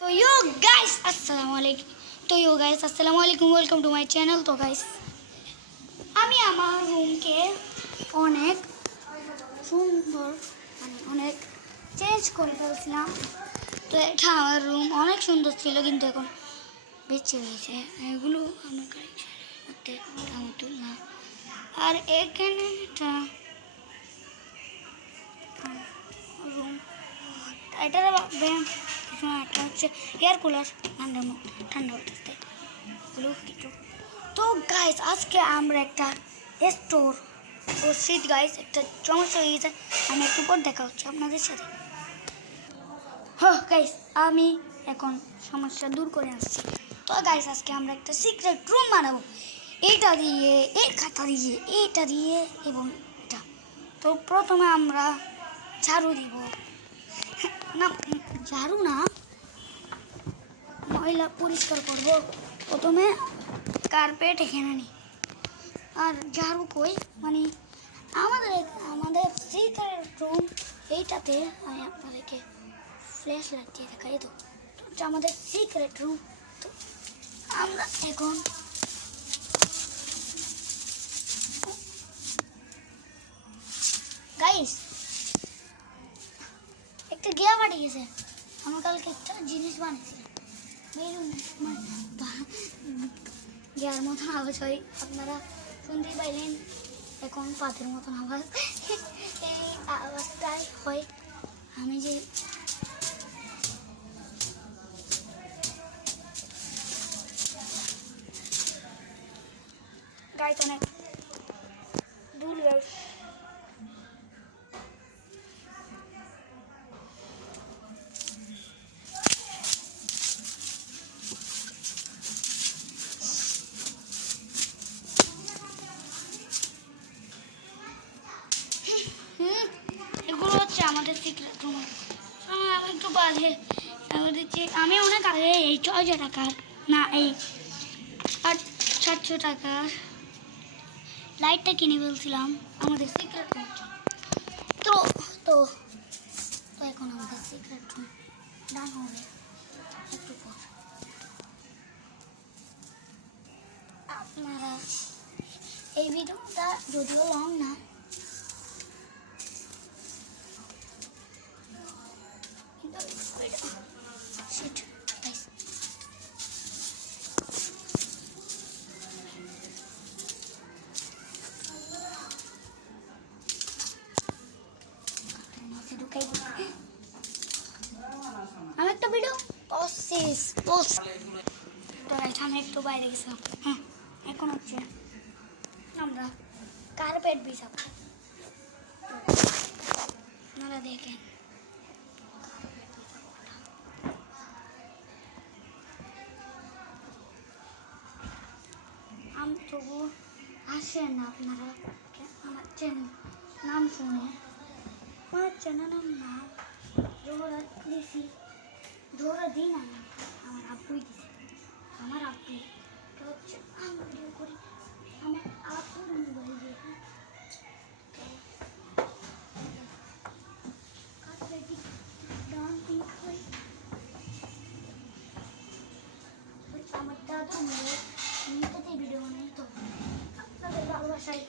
तो yo guys अस्सलाम वालेकुम वेलकम टू माय चैनल। तो गाइस আমি আমার রুমকে অনেক সুন্দর অনেক চেঞ্জ করে ফেলছিলাম। তো এটা আমার রুম অনেক সুন্দর ছিল, কিন্তু এখন বেঁচে গেছে। এগুলো আমার কালেকশন তুললাম। আর এখানে এটা রুম, এটার একটা হচ্ছে এয়ার কুলার, ঠান্ডা হতে কিছু। তো গাইস আজকে আমরা একটা স্টোর শীত গাইস একটা সমস্যা হয়ে গেছে, আমি একটু পর দেখা হচ্ছে আপনাদের সাথে। হ্যাঁ গাইস, আমি এখন সমস্যা দূর করে আসছি। তো গাইস আজকে আমরা একটা সিক্রেট রুম বানাবো, এইটা দিয়ে, এই খাতা দিয়ে, এইটা দিয়ে এবং এটা। তো প্রথমে আমরা ঝাড়ু দিব, না ঝাড়ু না, ময়লা পরিষ্কার করব। প্রথমে কার্পেট এখানে নিই, আর ঝাড়ু কই মানে আমাদের সিক্রেট রুম এইটাতে। আমি আপনাদেরকে ফ্ল্যাশ লাইট দিয়ে দেখাই। তো এটা আমাদের সিক্রেট রুম। তো আমরা এখন গাইস একটা গিয়া পাঠিয়ে গেছে, আমার কালকে একটা জিনিস বানিয়েছিলাম, গিয়ার মতন আওয়াজ হয়, আপনারা শুনতেই পাইলেন এখন পাতের মতন আওয়াজ। এই আওয়াজটাই হয় আমি যে গাইতে অনেক দূর এগুলো হচ্ছে আমাদের সিক্রেট রুম। আমি একটু বাজে দিচ্ছি, আমি অনেক আগে এই ৬০০ টাকার না এই ৭০০ টাকার লাইটটা কিনে ফেলছিলাম আমাদের সিক্রেট রুম। তো তো তো এখন আমাদের সিক্রেট রুম ডান হবে একটু পর। আপনারা এই ভিডিওটা যদিও লং না, Shit, guys. আমি একটা ভিডিও পোস্ট তো আমি একটু বাইরে গেছিলাম। হ্যাঁ, এখন হচ্ছে আমরা কার্পেট বিছাবো। আপনারা দেখেন তবু আসেন না আপনারা আমার চ্যানেল নাম শুনে। আমার চ্যানেলের নাম জোহরা দিছি, জোহরা দিই না, আমার আব্বুই দিছে। আমার আব্বু হচ্ছে আমি ভিডিও করি আমার আব্বুর মোবাইল দিয়ে। আমার দাদু মোবাইল ভিডিও বানাই। তো আপনাদের ভালোবাসায়